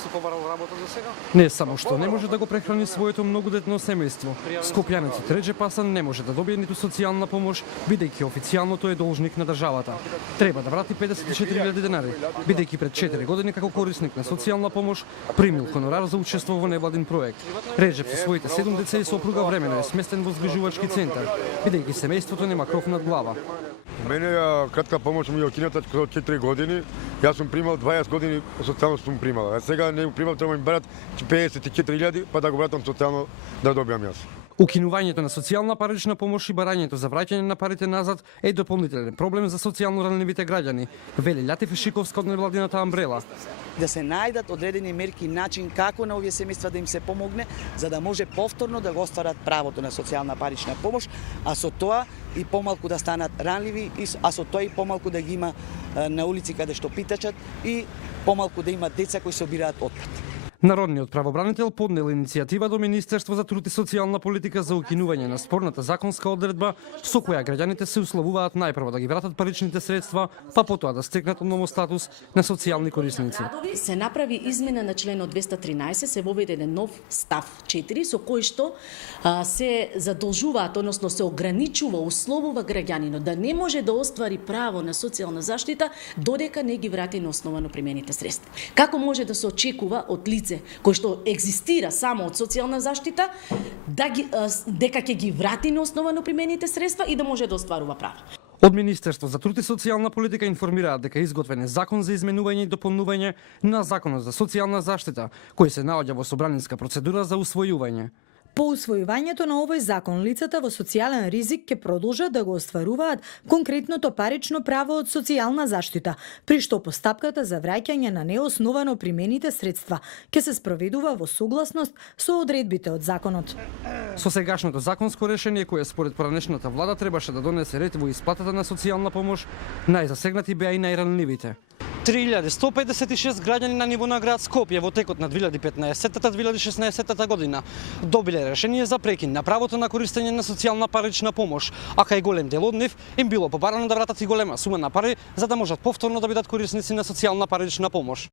си побарал работа за сега? Не само што не може да го прехрани своето многодетно семејство, скопјанецот Реџеп Пасан не може да добие ниту социјална помош, бидејќи официјално тој е должник на државата. Треба да врати 54.000 денари, бидејќи пред 4 години како корисник на социјална помош примил хонорар за учество во невладин проект. Реџеп со своите 7 деца и сопруга времено е сместен во згрижувачки центар, бидејќи семејството нема кров над глава. Мене ја кратка помош ми ја кината од 4 години. Јас сум примал 20 години социјално сум примал. А сега не примал, треба ми барат 54.000 па да го вратам социјално да добиам јас. Укинувањето на социјална парична помош и барањето за враќање на парите назад е дополнителен проблем за социјално ранливите граѓани, вели Лјатиф Шиковска од невладината Амбрела. Да се најдат одредени мерки и начин како на овие семејства да им се помогне, за да може повторно да го остварат правото на социјална парична помош, а со тоа и помалку да станат ранливи, а со тоа и помалку да ги има на улици каде што питачат и помалку да има деца кои се обираат отпад. Народниот правобранител поднел иницијатива до Министерство за труд и социјална политика за укинување на спорната законска одредба со која граѓаните се условуваат најпрво да ги вратат паричните средства, па потоа да стекнат ново статус на социјални корисници. Се направи измена на членот 213, се воведе еден нов став 4 со кој што се задолжуваат, односно се ограничува, условува граѓанинот да не може да оствари право на социјална заштита додека не ги врати на основано примените средства. Како може да се очекува од лице кој што екзистира само од социјална заштита, дека ќе ги врати на основано примените средства и да може да остварува право. Од Министерство за труд и социјална политика информираат дека изготвен е закон за изменување и дополнување на Законот за социјална заштита, кој се наоѓа во собранинска процедура за усвојување. По усвојувањето на овој закон, лицата во социјален ризик ќе продолжат да го остваруваат конкретното парично право од социјална заштита, при што постапката за враќање на неосновано примените средства ќе се спроведува во согласност со одредбите од законот. Со сегашното законско решение, кое според поранешната влада требаше да донесе ред во исплатата на социјална помош, најзасегнати беа и најранливите. 3156 граѓани на ниво на град Скопје во текот на 2015-2016 година добиле решение за прекин на правото на користење на социјална парична помош, а кај голем дел од нив им било побарано да вратат и голема сума на пари за да можат повторно да бидат корисници на социјална парична помош.